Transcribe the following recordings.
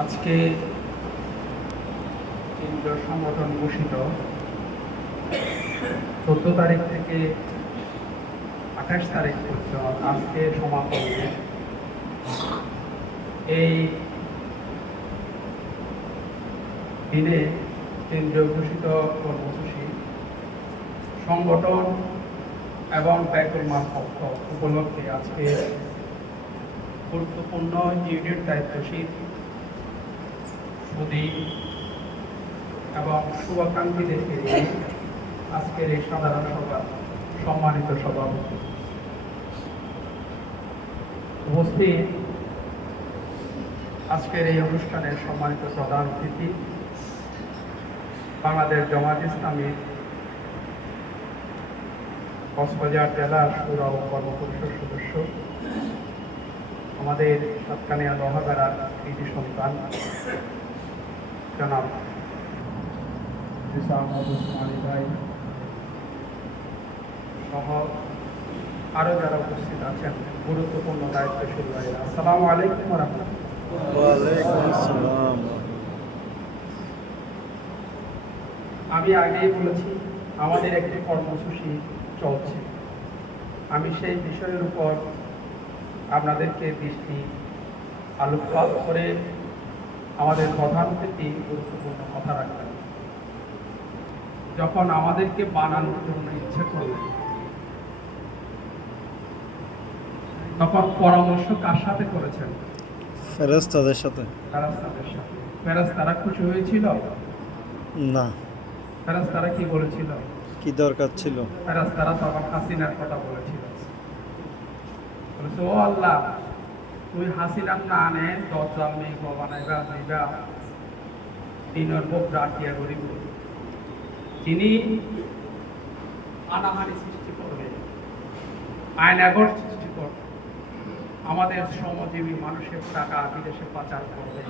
আজকে কেন্দ্রীয় সংগঠন ঘোষিত 14 তারিখ থেকে 28 তারিখ পর্যন্ত আজকে সমাপনী এই দিনে কেন্দ্রীয় ঘোষিত কর্মসূচি সংগঠন এবং বাইতুল মাল পক্ষ উপলক্ষে আজকে গুরুত্বপূর্ণ ইউনিট দায়িত্বশীল সুদী এবং শুভাকাঙ্ক্ষীদেরকে নিয়ে আজকের এই সাধারণ সভা সম্মানিত সভাপতি উপস্থিত আজকের এই অনুষ্ঠানের সম্মানিত প্রধান অতিথি বাংলাদেশ জামায়াত ইসলামীর কক্সবাজার জেলা শুরা ও কর্মপরিষদ সদস্য আমাদের সাতকানিয়া লোহাগাড়ার কৃতি সন্তান জনাব আলী ভাই সহ আরো যারা উপস্থিত আছেন গুরুত্বপূর্ণ দায়িত্বশীল ভাইরা, আসসালামু আলাইকুম ওয়া রাহমাতুল্লাহ। ওয়ালাইকুম আসসালাম। আমি আগেই বলেছি আমাদের একটি কর্মসূচি চলছে, আমি সেই বিষয়ের উপর আপনাদেরকে দৃষ্টি আলোকপাত করে আমাদের প্রধান অতিথি গুরুত্বপূর্ণ কথা রাখবেন। যখন আমাদেরকে বানানোর জন্য ইচ্ছে করবে তখন পরামর্শ কার সাথে করেছেন? ফেরেশতাদের সাথে। ফেরেশতাদের সাথে। ফেরেশতারা খুশি হয়েছিল না। ফেরেশতারা কি বলেছিল? কি দরকার ছিল? ফেরেশতারা তখন হাসিনার কথা বলেছিল, বলেছে ও আল্লাহ তুই হাসিনার না আনে দজ্জাল মেয়ে বানাইবা দিবা দিনের বুক রাখিয়া গরিব যিনি আনাহানি সৃষ্টি করবে, আয়নাগর সৃষ্টি করবে, আমাদের শ্রমজীবী মানুষের টাকা বিদেশে পাচার করবে,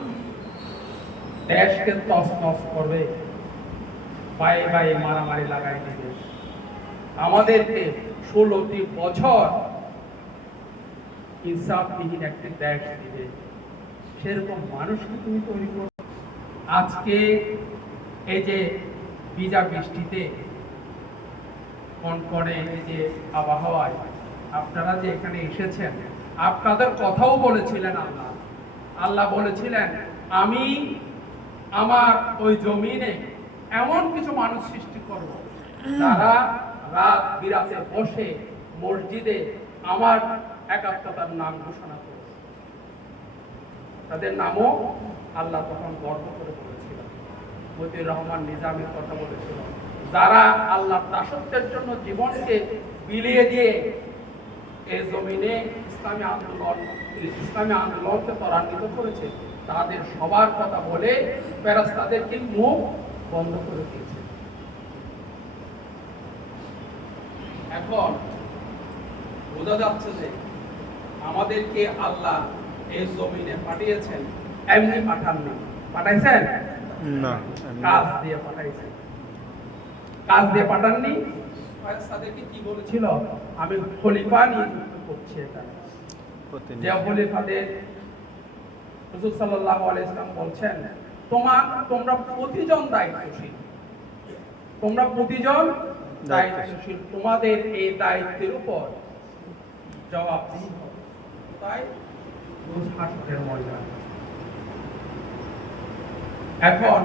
দেশকে তছনছ করবে, পায়ে পায়ে মারামারি লাগাই দিবে, আমাদেরকে 16টি বছর ইনসাফবিহীন একটি দেশ দিবে, সেরকম মানুষকে তুমি তৈরি করো। আজকে এই যে ভিজা বৃষ্টিতে কনকনে এই যে আবহাওয়ায় আপনারা যে এখানে এসেছেন, আপনাদের কথাও বলেছিলেন আল্লাহ। আল্লাহ বলেছিলেন আমি আমার ওই জমিনে এমন কিছু মানুষ সৃষ্টি করব যারা রাত বিরাতে বসে মসজিদে আমার একাত্মতার নাম ঘোষণা করবে। তাদের নামও আল্লাহ তখন গর্ব করে বলেছিলেন। মতিউর রহমান নিজামীর কথা বলেছিল, যারা আল্লাহ দাসত্বের জন্য জীবনকে বিলিয়ে দিয়ে এই জমিনে ইসলামী আন্দোলনকে ত্বরান্বিত করেছে, তাদের সবার কথা বলে ফেরেশতাদেরকে মুখ বন্ধ করে দিয়েছে। এখন বোঝা যাচ্ছে যে আমাদেরকে আল্লাহ এই জমিনে পাঠিয়েছেন, এমনি পাঠাননি। পাঠাইছেন না, কাজ দিয়ে পাঠাইছেন। কাজ দিয়ে পাঠাননি। ফেরেশতাদেরকে কি বলেছিল? আমি খলিফা নিযুক্ত করছি। এটা যে খলিফাদের রাসূল সাল্লাল্লাহু আলাইহি ওয়াসাল্লাম বলছেন তোমরা প্রতিজন দায়িত্বশীল, তোমরা প্রতিজন দায়িত্বশীল, তোমাদের এই দায়িত্বের উপর জবাবদিহি হবে। তাই রোজ হাসরের ময়দান। এখন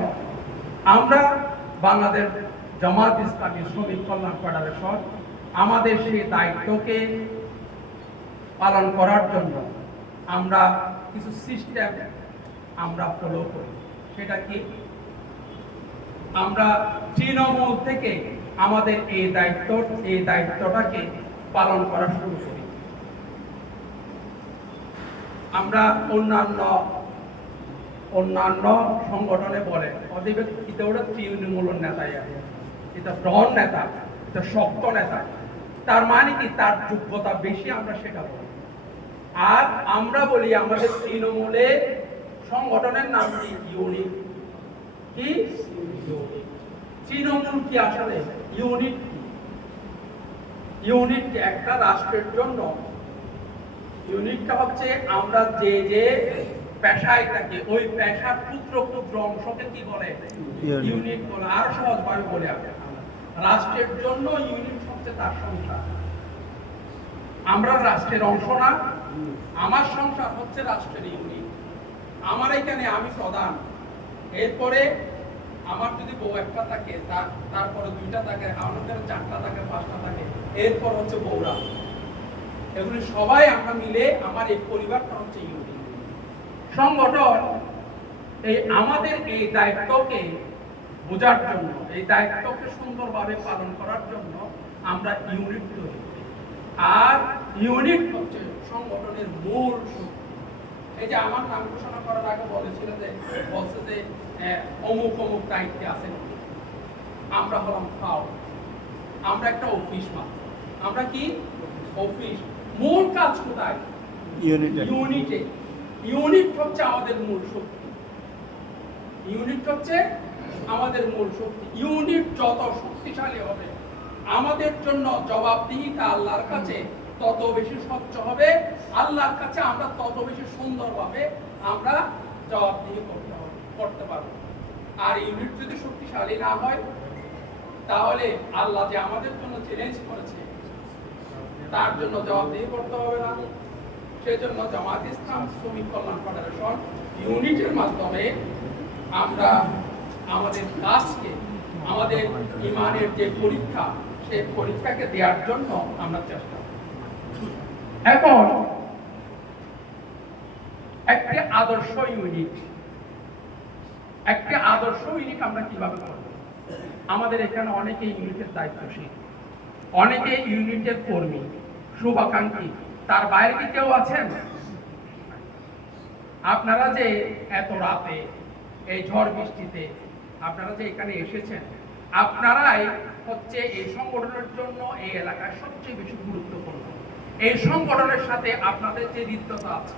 আমরা বাংলাদেশ জামায়াত ইসলামী শ্রমিক কল্যাণ ফেডারেশন আমাদের সেই দায়িত্বকে পালন করার জন্য আমরা কিছু সিস্টেম আমরা ফলো করি। সেটা কি? আমরা তৃণমূল থেকে আমাদের এই দায়িত্বটাকে পালন করা শুরু করি। আমরা অন্যান্য সংগঠনে বলে ওরা তৃণমূলের নেতাই আছে, এটা ডন নেতা, এটা শক্ত নেতা, তার মানে কি তার যোগ্যতা বেশি, আমরা সেটা বলি। আর আমরা বলি আমাদের তৃণমূলের সংগঠনের নাম কি? ইউনিট। কি তৃণমূল কি আসলে ইউনিট? ইউনিট একটা রাষ্ট্রের জন্য ইউনিটটা হচ্ছে আমরা যে পেশায় থাকে, ওই পেশার ক্ষুদ্র ক্ষুদ্র অংশকে কি বলে? ইউনিট বলে। আর সহজভাবে বলে আমরা, রাষ্ট্রের জন্য ইউনিট হচ্ছে তার সংসার। আমরা রাষ্ট্রের অংশ না, আমার সংসার হচ্ছে রাষ্ট্রের ইউনিট। আমার এখানে আমি প্রধান, এরপরে আমার যদি বউ একটা থাকে, তারপরে দুইটা থাকে, আমাদের চারটা থাকে, পাঁচটা থাকে, এরপর হচ্ছে বউরা। এগুলি সবাই আমরা মিলে আমার এই পরিবারটা হচ্ছে ইউনিট। সংগঠন এই আমাদের এই দায়িত্বকে বোঝার জন্য, এই দায়িত্বকে সুন্দরভাবে পালন করার জন্য আমরা ইউনিট তৈরি করি। আর ইউনিট হচ্ছে সংগঠনের মূল শক্তি। এই যে আমার নাম ঘোষণা করার আগে বলছে যে অমুক অমুক দায়িত্বে আছেন, আমরা হলাম ফাও, আমরা একটা অফিস মাত্র। আমরা কি অফিস? মূল কাজ কোথায়? ইউনিটে। ইউনিট হচ্ছে আমাদের মূল শক্তি। ইউনিট হচ্ছে আমাদের মূল শক্তি। ইউনিট যত শক্তিশালী হবে, আমাদের জন্য জবাবদিহিতা আল্লাহর কাছে তত বেশি স্বচ্ছ হবে। আল্লাহর কাছে আমরা তত বেশি সুন্দরভাবে আমরা জবাবদিহি করতে পারবো। আর ইউনিট যদি শক্তিশালী না হয়, তাহলে আল্লাহ যে আমাদের জন্য চ্যালেঞ্জ করেছে, তার জন্য জবাবদিহি করতে হবে না। সেজন্য জামাত ইসলাম শ্রমিক কল্যাণ ফেডারেশন ইউনিটের মাধ্যমে আমরা আমাদের কাজকে, আমাদের ইমানের যে পরীক্ষা, সেই পরীক্ষাকে দেওয়ার জন্য আমরা চেষ্টা করি। এখন একটি আদর্শ ইউনিট, আমরা কিভাবে করব? আমাদের এখানে অনেকে ইউনিটের দায়িত্বশীল, অনেকে ইউনিটের কর্মী, শুভাকাঙ্ক্ষী। তার বাইরে কি কেউ আছেন? আপনারা যে এত রাতে, এই ঝড় বৃষ্টিতে আপনারা যে এখানে এসেছেন, আপনারাই হচ্ছে এই সংগঠনের জন্য এই এলাকায় সবচেয়ে বেশি গুরুত্বপূর্ণ। এই সংগঠনের সাথে আপনাদের যে হৃদ্যতা আছে,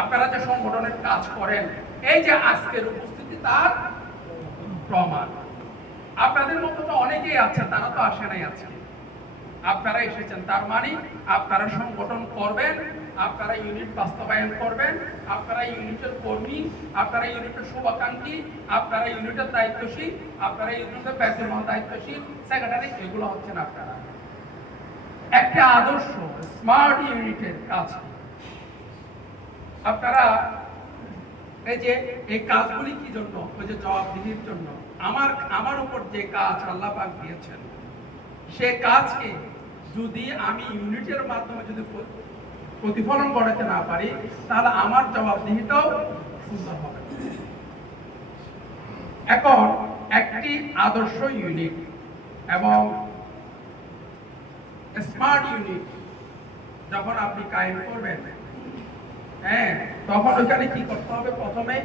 আপনারা যে সংগঠনের কাজ করেন, এই যে আজকের উপস্থিতি তার প্রমাণ। আপনাদের মতো তো অনেকেই আছে, তারা তো আসে নাই আজকে, আপনারা এসেছেন। তার মানে আপনারা সংগঠন করবেন, আপনারা ইউনিট বাস্তবায়ন করবেন, আপনারা ইউনিটের কর্মী, আপনারা ইউনিটের শুভাকাঙ্ক্ষী, আপনারা ইউনিটের দায়িত্বশীল, আপনারা ইউনিটের বাইতুল মাল দায়িত্বশীল, সেক্রেটারি, এগুলো হচ্ছেন আপনারা। একটা আদর্শ স্মার্ট ইউনিটের কাজ আপনারা এই যে এই কাজগুলি কি জন্য? ওই যে জবাবদিহির জন্য। আমার উপর যে কাজ আল্লাহ পাক দিয়েছেন, সে কাজকে যদি আমি ইউনিটের মাধ্যমে যদি প্রতিফলন ঘটাতে না পারি, তাহলে আমার জবাবদিহিটাও সুন্দর হবে। এখন একটি আদর্শ ইউনিট এবং স্মার্ট ইউনিট যখন আপনি কায়েম করবেন, তখন ওইখানে কি করতে হবে? প্রথমে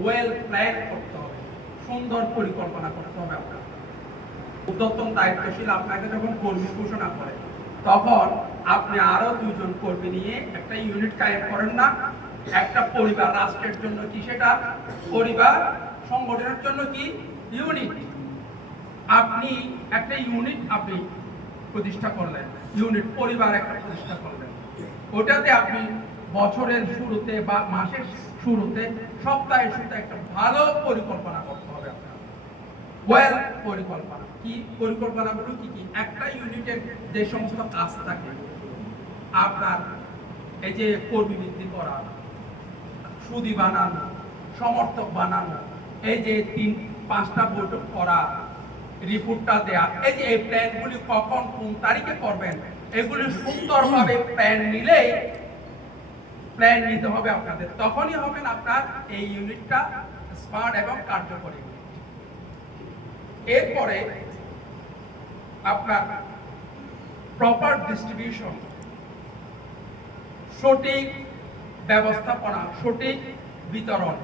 ওয়েল প্ল্যান করতে হবে, সুন্দর পরিকল্পনা করতে হবে। আপনার উদ্যোক্তম দায়িত্বশীল আপনাকে যখন কর্মী ঘোষণা করে, তখন আপনি আরো দুইজন কর্মী নিয়ে একটা ইউনিট কায়েম করেন না? একটা পরিবার রাষ্ট্রের জন্য কি সেটা পরিবার, সংগঠনের জন্য কি ইউনিট। আপনি একটা ইউনিট আপনি প্রতিষ্ঠা করলেন, ইউনিট পরিবার একটা প্রতিষ্ঠা করলেন। ওটাতে আপনি বছরের শুরুতে বা মাসের শুরুতে, সপ্তাহের শুরুতে একটা ভালো পরিকল্পনা করতে হবে আপনার। ওয়েল পরিকল্পনা কি? পরিকল্পনাগুলো কি কি? একটা ইউনিটের যে সমস্ত কাজ থাকে, আপনার এই যে কর্মী বৃদ্ধি করা, সুদি বানানো, সমর্থক বানানো, এই যে 3-5টা বৈঠক করা, রিপোর্টটা দেয়া, এই যে এই প্ল্যানগুলি কখন কোন তারিখে করবেন, এগুলি সুন্দরভাবে প্ল্যান নিতে হবে আপনাদের। তখনই হবেন আপনার এই ইউনিটটা স্মার্ট এবং কার্যকরী। এরপরে আপনার প্রপার ডিস্ট্রিবিউশন, সঠিক ব্যবস্থাপনা, সঠিক বিতরণ।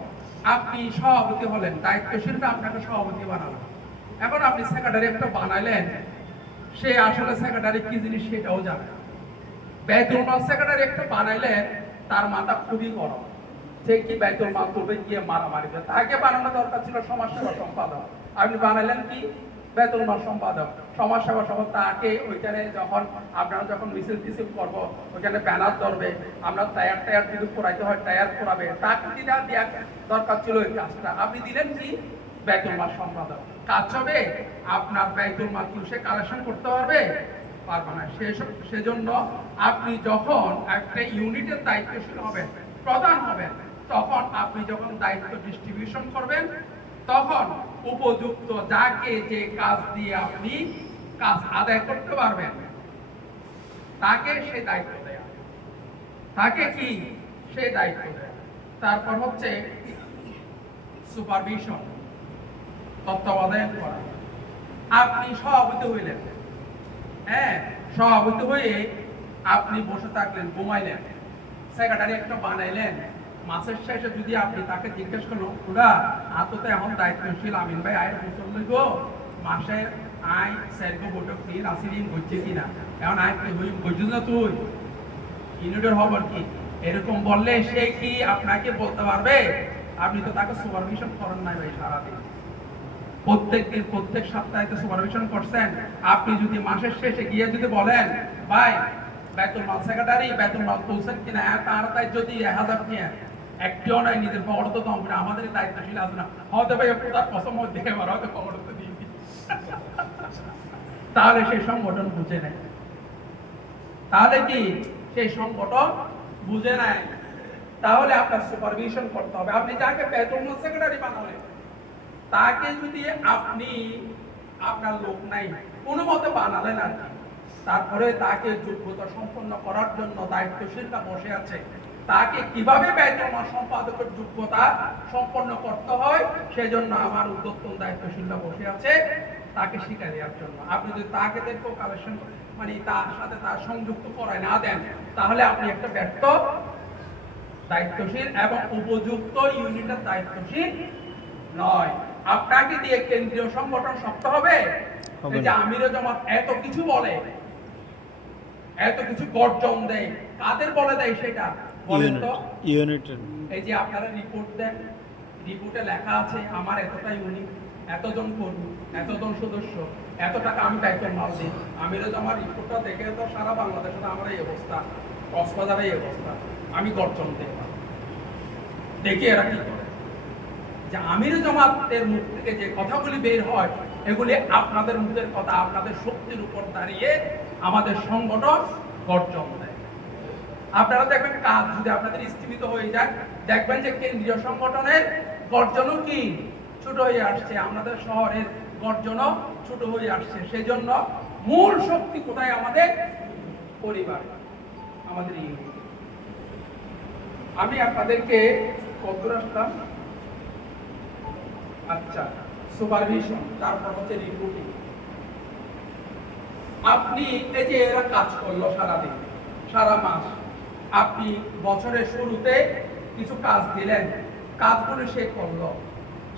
আপনি সভাপতি হলেন, দায়িত্বশীলটা আপনাকে সভাপতি বানালেন। এখন আপনি সেক্রেটারি একটা বানাইলেন, সে আসলে সেক্রেটারি কি জিনিস সেটাও জানে। বাইতুল মাল সেক্রেটারি একটা বানাইলেন, তার মাথা খুবই গরম, সে কি বাইতুল মাল করবে গিয়ে মারামারি করে। তাকে বানানো দরকার ছিল সমাজসেবা সম্পাদক, আপনি বানাইলেন কি বাইতুল মাল সম্পাদক, সমাজসেবা সহ তাকে ওইখানে যখন আপনারা যখন মিছিল টিছিল করবো ওইখানে ব্যানার ধরবে, আমরা টায়ার যদি করাইতে হয় টায়ার করাবে, তাকে দিদা দেওয়া দরকার ছিল এই কাজটা। আপনি দিলেন কি বাইতুল মাল সম্পাদক। কাজ হবে আপনার বাইতুল মাল কি সে কালেকশন করতে পারবে? পারবে না। সেজন্য আপনি যখন একটা ইউনিটের দায়িত্বশীল হবেন, প্রধান হবেন, তখন আপনি যখন দায়িত্ব ডিস্ট্রিবিউশন করবেন তখন উপযুক্ত যাকে যে কাজ দিয়ে আপনি কাজ আদায় করতে পারবেন তাকে সে দায়িত্ব দেয়া, তাকে কি সে দায়িত্ব দেয়া। তারপর হচ্ছে সুপারভিশন, তত্ত্বাবধান করা। আপনি সভাপতি হইলেন, হ্যাঁ সভাপতি হয়ে আপনি বসে থাকলেন, ঘুমাইলেন, সেক্রেটারি একটা বানাইলেন, মাসের শেষে যদি আপনি তাকে জিজ্ঞেস করলো ওরা তো এখন দায়িত্বশীল আমিন ভাই আয়ের বছর লইব মাসে আয় স্যারকে বৈঠক নিয়ে আসিদিন ঘুরছে কিনা, এখন আয় ঘুরছিস না তুই ইউনিটের খবর কি, এরকম বললে সে কি আপনাকে বলতে পারবে? আপনি তো তাকে সুপারভিশন করেন নাই ভাই সারাদিন, প্রত্যেক দিন প্রত্যেক সপ্তাহে সুপারভিশন করছেন। আপনি যদি মাসের শেষে গিয়ে যদি বলেন ভাই বেতন মাল সেক্রেটারি বেতন মাল তুলছেন কিনা, তার তাই যদি 1000 নিয়ে একটিও নাই নিজের পকেট তো কম করে আমাদের দায়িত্বশীল আছে না, হয়তো ভাই একটু তার কসম দেখে এবার হয়তো পকেট তো দিয়ে তাহলে সেই সংগঠন বুঝে নেয়, তাহলে কি সেই সংগঠন বুঝে নেয়, তাহলে আপনার সুপারভিশন করতে হবে। আপনি যাকে বেতন মাল সেক্রেটারি বানালেন তাকে যদি আপনি আপনার লোক নাই কোনো মতে বানালেন আর কি, তারপরে তাকে যোগ্যতা সম্পন্ন করার জন্য দায়িত্বশীলরা বসে আছে, তাকে কিভাবে বেতন সম্পাদকের যোগ্যতা সম্পন্ন করতে হয় সেজন্য আমার উদ্যোক্তন দায়িত্বশীলরা বসে আছে তাকে শিক্ষা দেওয়ার জন্য। আপনি যদি তাকে দেখো কালেকশন মানে তার সাথে তার সংযুক্ত করায় না দেন তাহলে আপনি একটা ব্যর্থ দায়িত্বশীল এবং উপযুক্ত ইউনিটের দায়িত্বশীল নয়। আপনাকে দিয়ে কেন্দ্রীয় সংগঠন শক্ত হবে? এই যে আমিরে জামাত এত কিছু বলে, এত কিছু গর্জন দেয়, কাদের বলে দেয় সেটা বলেন তো? ইউনিটের। এই যে আপনারা রিপোর্ট দেন, রিপোর্টে লেখা আছে আমার এতটা ইউনিট, এতজন কর্মী, এতজন সদস্য, এত টাকা আমি বেতন মাল দিই। আমিরে জামাত রিপোর্টটা দেখে তো সারা বাংলাদেশে আমার এই অবস্থা, কক্সবাজারে এই অবস্থা, আমি গর্জন দেই দেখি এরা কি করে। যে আমির জামাতের মুখ থেকে যে কথাগুলি বের হয় এগুলি আপনাদের মুখের কথা, আপনাদের শক্তির উপর দাঁড়িয়ে আমাদের সংগঠন গর্জন দেয়। আপনারা দেখবেন কাজ যদি আপনাদের স্থগিত হয়ে যায় দেখবেন যে কেন্দ্রীয় সংগঠনের গর্জনও কি ছোট হয়ে আসছে, আমাদের শহরের গর্জনও ছোট হয়ে আসছে। সেই জন্য মূল শক্তি কোথায়? আমাদের পরিবার, আমাদের ইউনিট। আমি আপনাদেরকে কত আসলাম, আচ্ছা সুপারভিশন, তারপর হচ্ছে রিপোর্টিং। আপনি এই যে এরা কাজ করলো সারাদিন সারা মাস, আপনি বছরের শুরুতে কিছু কাজ দিলেন, কাজগুলো সে করলো,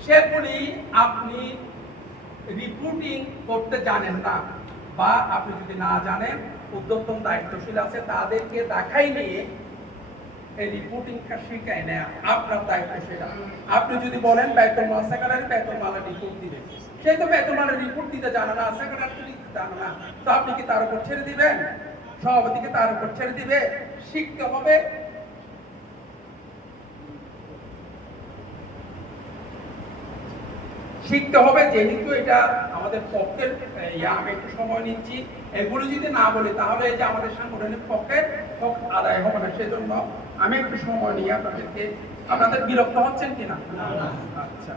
সেগুলি আপনি রিপোর্টিং করতে জানেন না বা আপনি যদি না জানেন উদ্যোক্তন দায়িত্বশীল আছে তাদেরকে দেখাই নিয়ে এই রিপোর্টিংটা শিখায় না আপনার দায়িত্ব সেটা। আপনি যদি বলেন বেতন মাল সেক্রেটারি বেতন মালের রিপোর্ট দিবে, সে তো বেতন মালের রিপোর্ট দিতে জানে না, সেক্রেটারি দিতে জানে না, তো আপনি কি তার উপর ছেড়ে দিবেন? সভাপতিকে তার উপর ছেড়ে দিবে? শিখতে হবে। শিখতে হবে, যেহেতু এটা আমাদের পক্ষের আমি একটু সময় নিচ্ছি, এগুলো যদি না বলি তাহলে এই যে আমাদের সাংগঠনিক পক্ষের হক আদায় হবে না। সেজন্য আমি একটু সময় নিয়ে আপনাদেরকে, আপনাদের বিরক্ত হচ্ছেন কিনা? আচ্ছা,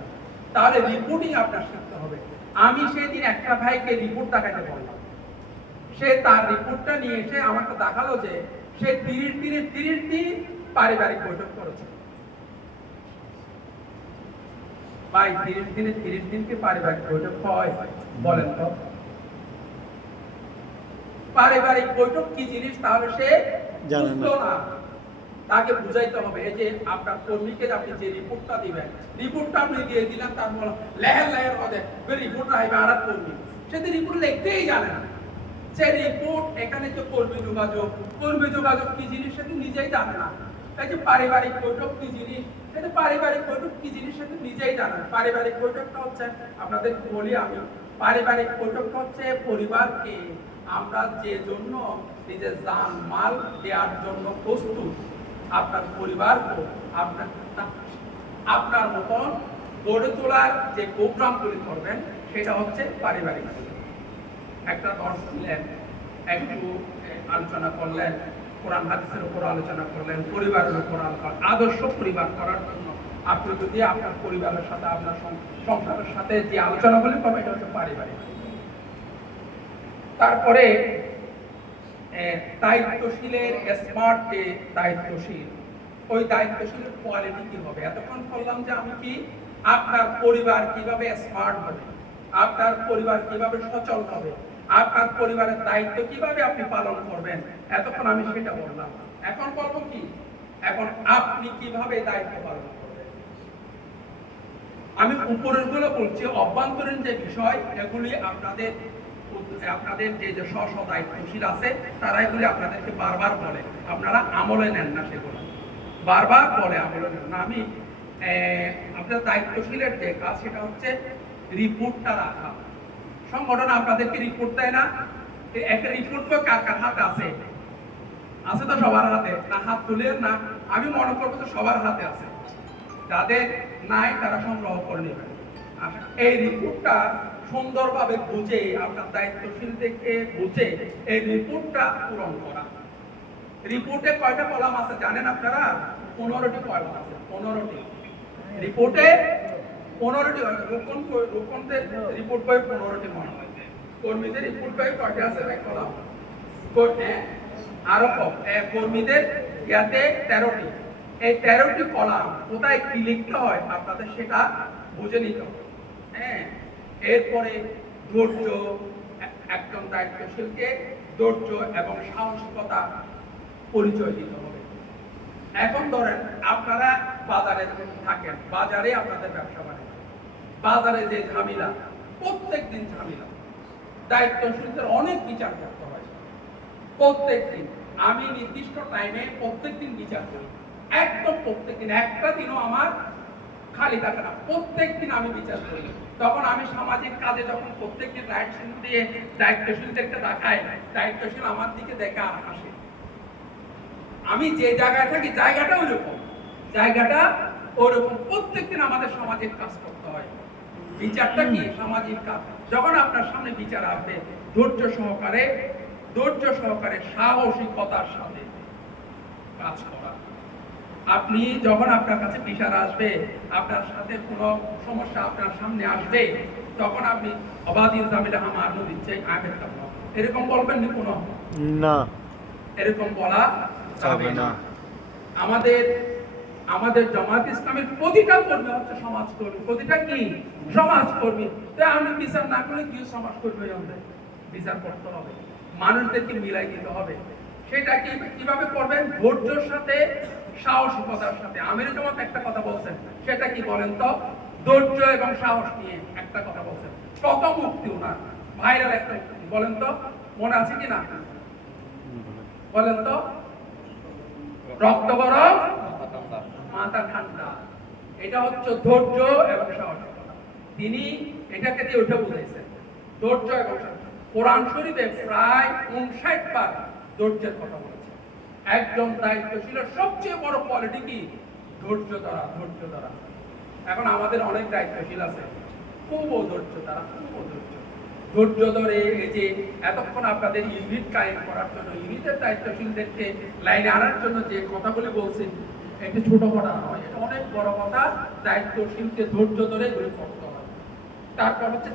তাহলে রিপোর্টিং আপনার শিখতে হবে। আমি সেদিন একটা ভাইকে রিপোর্ট দেখাতে বললাম, সে তার রিপোর্টটা নিয়ে এসে আমাকে দেখালো যে সে 30 দিন পারিবারিক বৈঠক করেছে। ভাই 30 দিনকে পারিবারিক বৈঠক হয় বলেন তো? পারিবারিক বৈঠক কি জিনিস তাহলে সে বুঝতো না, তাকে বুঝাইতে হবে। এই যে আপনার কর্মীকে আপনি যে রিপোর্টটা দিবেন, রিপোর্টটা আপনি দিয়ে দিলেন, তার বলা লেহের হবে রিপোর্ট রাখবে আর কর্মী, সে তো রিপোর্ট লিখতেই জানে না। সে রিপোর্ট এখানে তো কর্মী যোগাযোগ কি জিনিস সে তো নিজেই জানে না। এই যে পারিবারিক বৈঠক কি জিনিস, এটা পারিবারিক বৈঠক কি জিনিস সে তো নিজেই জানে না। পারিবারিক বৈঠকটা হচ্ছে আপনাদের বলি আমি, পারিবারিক বৈঠক হচ্ছে পরিবারকে আমরা যে জন্য নিজের জান মাল দেওয়ার জন্য প্রস্তুত, আপনার পরিবারকে আপনার আপনার মতন গড়ে তোলার যে প্রোগ্রামগুলি করবেন সেটা হচ্ছে পারিবারিক বৈঠক। একটা দর্শ ছিলেন, একটু আলোচনা করলেন, কোরআন হাদিসের উপর আলোচনা করলেন, পরিবারের উপর আদর্শ পরিবার করার জন্য আপনি যদি আপনার পরিবারের সাথে আপনার সংসারের সাথে যে আলোচনাগুলি করবেন এটা হচ্ছে পারিবারিক। তারপরে দায়িত্বশীলের স্মার্ট দায়িত্বশীল, ওই দায়িত্বশীলের কোয়ালিটি কি হবে? এতক্ষণ বললাম যে আমি কি আপনার পরিবার কিভাবে স্মার্ট হবে, আপনার পরিবার কিভাবে সচল হবে, আপনার পরিবারের দায়িত্ব কিভাবে আপনি পালন করবেন, এতক্ষণ আমি সেটা বললাম। এখন বলবো কি, এখন আপনি কিভাবে দায়িত্ব পালন করবেন। আমি উপরের গুলো বলছি, অভ্যন্তরীণ যে বিষয় এগুলি আপনাদের যে যে স্ব দায়িত্বশীল আছে তারা এগুলি আপনাদেরকে বারবার বলে, আপনারা আমলে নেন না, সেগুলো বারবার বলে আমলে নেন না। আমি আপনার দায়িত্বশীলের যে কাজ সেটা হচ্ছে রিপোর্টটা রাখা। সংগঠন আপনাদেরকে রিপোর্ট দেয় না, একটা রিপোর্ট তো কার কার হাতে আছে? আছে তো সবার হাতে, না হাত তুলেন না, আমি মনে করবো তো সবার হাতে আছে, যাদের নাই তারা সংগ্রহ করে নেবেন। এই রিপোর্টটা সুন্দরভাবে বুঝে, আপনার দায়িত্বশীলদেরকে বুঝে এই রিপোর্টটা পূরণ করা। রিপোর্টে কয়টা কলাম আছে জানেন আপনারা? 15টি কলাম আছে, 15টি রিপোর্টে 15টি। রোকনদের রিপোর্ট বই 15টি মনে হয়, কর্মীদের রিপোর্ট বই কয়টা আছে কলাম? আরো কম, কর্মীদের ইয়াতে 13টি। এই 13টি কলাম কোথায় কি লিখতে হয় আপনাদের সেটা বুঝে নিতে হবে। হ্যাঁ, এরপরে ধৈর্য, একজন দায়িত্বশীলকে ধৈর্য এবং সাহসিকতা পরিচয় দিতে হবে। এখন ধরেন আপনারা বাজারে থাকেন, বাজারে আপনাদের ব্যবসা বাণিজ্য, বাজারে যে ঝামেলা, প্রত্যেক দিন ঝামেলা, দায়িত্বশীলদের অনেক বিচার করতে হয় প্রত্যেক দিন। আমি নির্দিষ্ট টাইমে প্রত্যেক দিন বিচার করি, একদম প্রত্যেক দিন, একটা দিনও আমার খালি থাকে না, প্রত্যেক দিন আমি বিচার করি। তখন আমি সামাজিক কাজে যখন প্রত্যেকদিন দায়িত্বশীল দিয়ে দায়িত্বশীলদেরকে দেখাই, দায়িত্বশীল আমার দিকে দেখে আর হাসে। আমি যে জায়গায় থাকি জায়গাটা ওইরকম, জায়গাটা ওরকম, প্রত্যেকদিন আমাদের সামাজিক কাজ করতে হয়। বিচারটা কি? সামাজিক কাজ। যখন আপনার সামনে বিচার আসবে, ধৈর্য সহকারে সাহসিকতার সাথে কাজ করা। আপনি যখন আপনার কাছে বিচার আসবে, আপনার সাথে কোনো সমস্যা আপনার সামনে আসবে, তখন আপনি অবাধি জামিলা আমার দিচ্ছে আগে থাকবো এরকম বলবেন না, কোনো না, এরকম বলা যাবে না। আমাদের জামাত ইসলামের প্রতিটা কর্মী হচ্ছে সমাজকর্মী, প্রতিটা কি সমাজকর্মী। তাই আমি বিচার না করলে কি সমাজকর্মী আমাদের বিচার করতে হবে, মানুষদেরকে মিলাই দিতে হবে। সেটা কিভাবে করবেন? ধৈর্যের সাথে, সাহসিকতার সাথে। আমির জামাত একটা কথা বলছেন, সেটা কি বলেন তো? ধৈর্য এবং সাহস নিয়ে একটা কথা বলছেন, কত মুক্তি ওনার ভাইরাল একটা, বলেন তো, মনে আছে কি না? বলেন তো, রক্ত গরম মাথা ঠান্ডা, এটা হচ্ছে ধৈর্য এবং সাহসিকতা। তিনি এটাকে দিয়ে ওটা বুঝাইছেন, ধৈর্য এবং কোরআন শরীফে প্রায় 59 বার ধৈর্যের কথা বলেছে। একজন দায়িত্বশীলের সবচেয়ে বড় কোয়ালিটি কি? ধৈর্য দ্বারা। এখন আমাদের অনেক দায়িত্বশীল আছে, খুব ধৈর্য দ্বারা, ধৈর্য ধরে এই যে এতক্ষণ আপনাদের ইউনিট কায়েম করার জন্য, ইউনিটের দায়িত্বশীলদেরকে লাইনে আনার জন্য যে কথাগুলি বলছেন, এটা ছোট কথা নয়, এটা অনেক বড় কথা। দায়িত্বশীলকে ধৈর্য ধরে এগুলি করতে হয়। তারপর হচ্ছে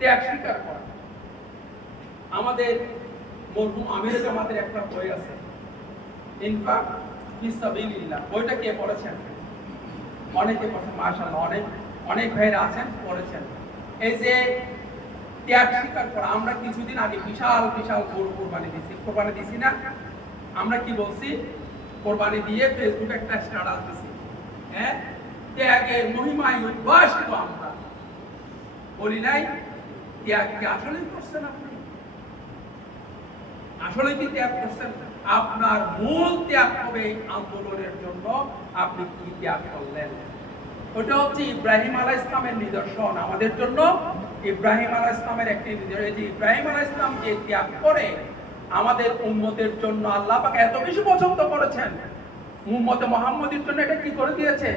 ত্যাগ স্বীকার করা। আমাদের মরহুম আমির জামাতের একটা বই আছে, ইনফাক ফি সাবিলিল্লাহ, বইটা কে পড়েছেন? অনেকে পড়েছেন, মাশাআল্লাহ, অনেক ভাইরা আছেন পড়েছেন। এই যে ত্যাগ স্বীকার করা, আমরা কিছুদিন আগে বিশাল গরু কোরবানি দিছি না? আমরা কি বলছি? কোরবানি দিয়ে ফেসবুকে একটা স্ট্যাটাস দিছি, হ্যাঁ, ত্যাগের মহিমায় উদ্ভাসিত আমরা। বলি নাই? ত্যাগ কি আসলেই করছেন আপনি? আসলে কি ত্যাগ করছেন? আপনার মূল ত্যাগ হবে আন্দোলনের জন্য আপনি কি ত্যাগ করলেন। ওটা হচ্ছে ইব্রাহিম আলাইহিস সালামের নিদর্শন। আমাদের জন্য ইব্রাহিম আলাইহিস সালামের একটি নিদর্শন। এই যে ইব্রাহিম আলাইহিস সালাম যে ত্যাগ করে আমাদের উম্মতের জন্য আল্লাহ পাক এত বেশি পছন্দ করেছেন, উম্মতে মুহাম্মদের জন্য এটা কি করে দিয়েছে?